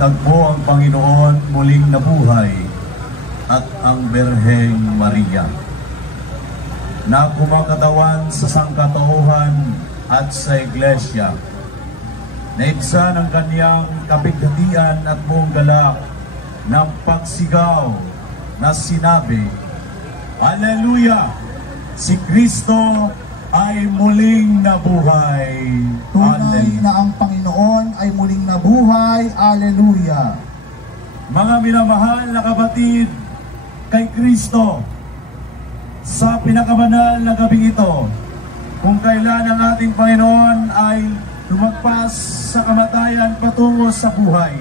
Natagpo ang Panginoon muling nabuhay at ang Birheng Maria na kumakatawan sa sangkatauhan at sa iglesia. Naibsan ang kanyang kapighatian at buong galak ng pagsigaw na sinabi, Hallelujah! Si Kristo ay muling nabuhay. Tunay na ang Panginoon ay muling nabuhay. Alleluia. Mga minamahal na kapatid, kay Kristo, sa pinakabanal na gabing ito, kung kailan ang ating Panginoon ay lumagpas sa kamatayan patungo sa buhay,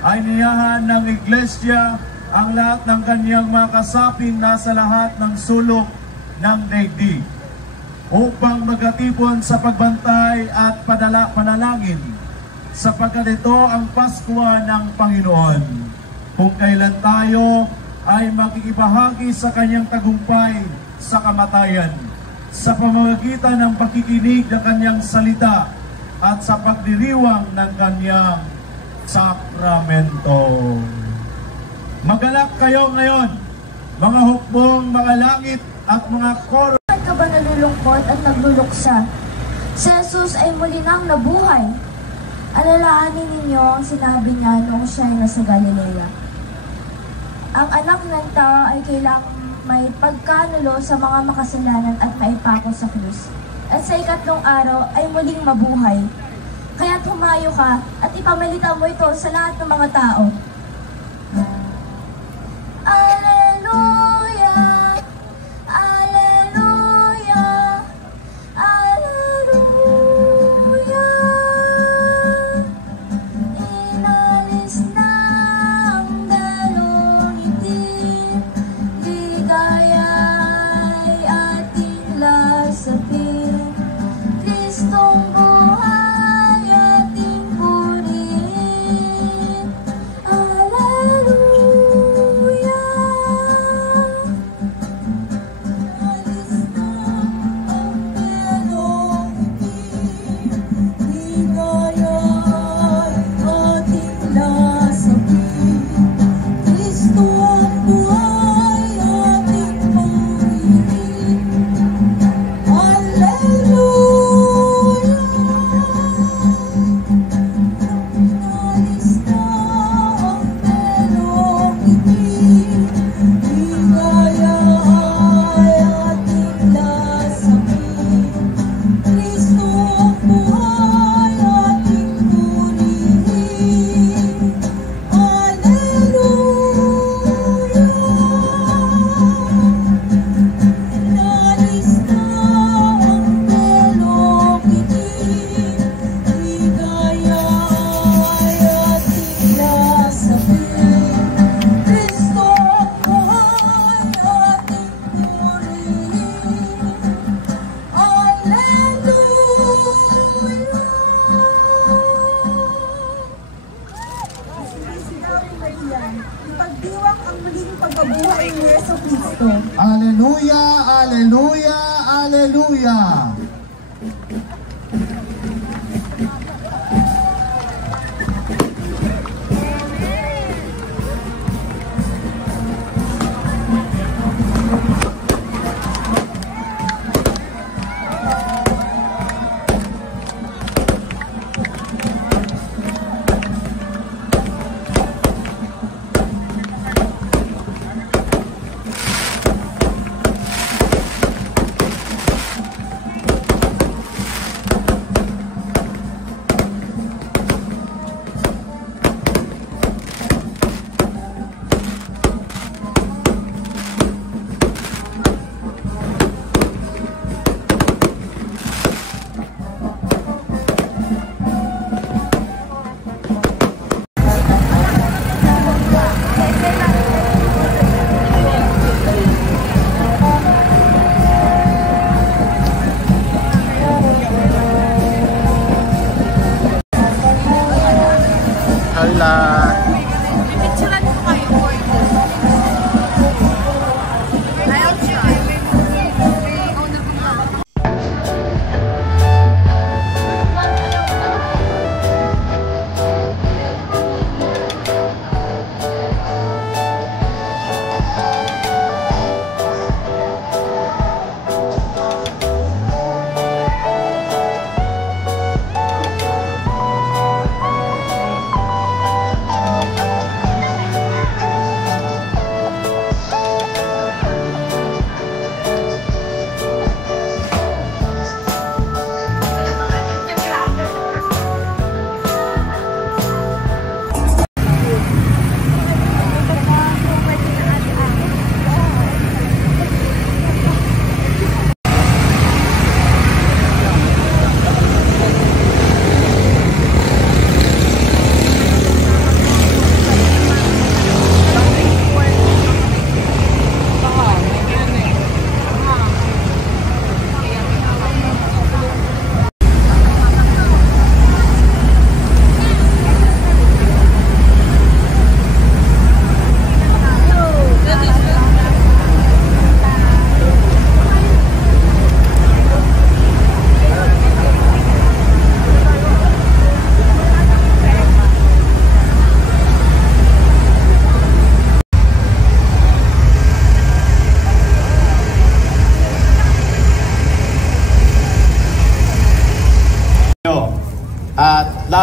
ay niyahan ng Iglesia ang lahat ng kanyang mga kasaping nasa lahat ng sulok ng daigdig, upang magatipon sa pagbantay at panalangin, sapagkat ito ang Pasko ng Panginoon, kung kailan tayo ay makikibahagi sa kanyang tagumpay sa kamatayan, sa pamamagitan ng pakikinig ng kanyang salita at sa pagdiriwang ng kanyang sakramento. Magalak kayo ngayon, mga hukbong, mga langit at mga koro. Ka ba nalulungkot at nagluluksa? Si Jesus ay muli nang nabuhay. Alalahanin ninyo ang sinabi niya noong siya ay nasa Galilea. Ang anak ng tao ay kailangang may pagkanulo sa mga makasalanan at maipako sa krus. At sa ikatlong araw ay muling mabuhay. Kaya't humayo ka at ipamalita mo ito sa lahat ng mga tao. Ipagdiwang ang muling pagkabuhay ni Yesu Kristo. Alleluia, alleluia, alleluia.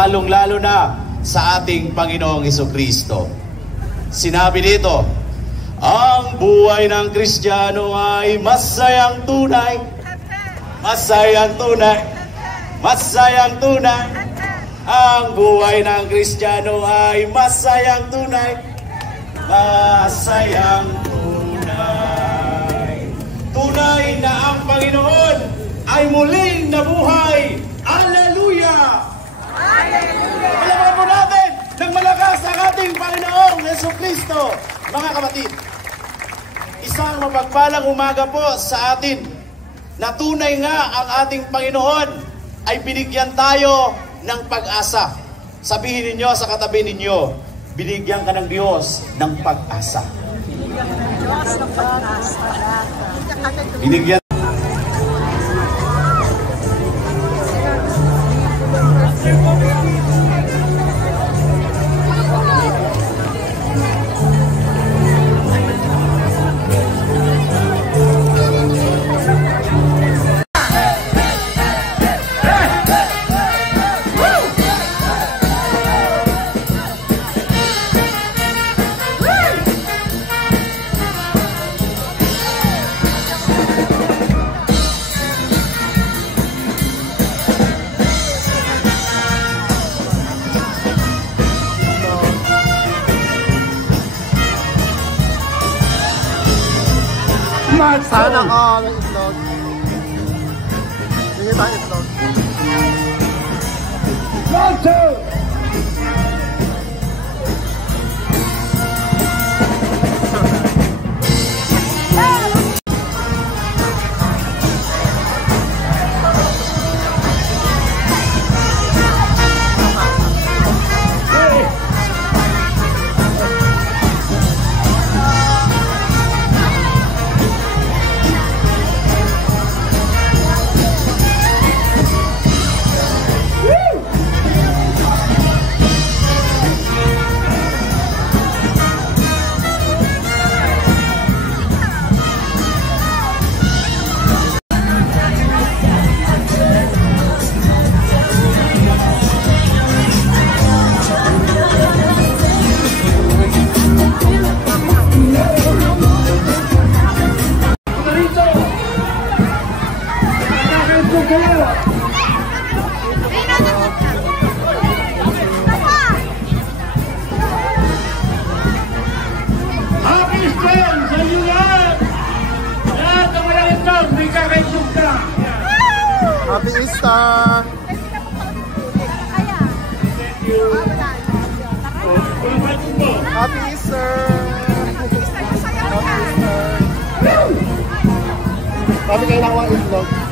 lalong-lalo na sa ating Panginoong Hesukristo. Sinabi dito, ang buhay ng Kristiyano ay masayang tunay, masayang tunay, masayang tunay. Ang buhay ng Kristiyano ay masayang tunay, masayang tunay. Tunay na ang Panginoon ay muling nabuhay. Alleluia! Alleluia! Palaman po natin ng malakas ang ating Panginoong Hesukristo. Mga kapatid, isang mapagpalang umaga po sa atin na tunay nga ang ating Panginoon ay binigyan tayo ng pag-asa. Sabihin ninyo sa katabi ninyo, binigyan ka ng Diyos ng pag-asa. Binigyan. Sana all itlog. Sige tayo itlog. Happy Easter! Happy Easter! Happy Easter! Happy kayo lang ang itlog.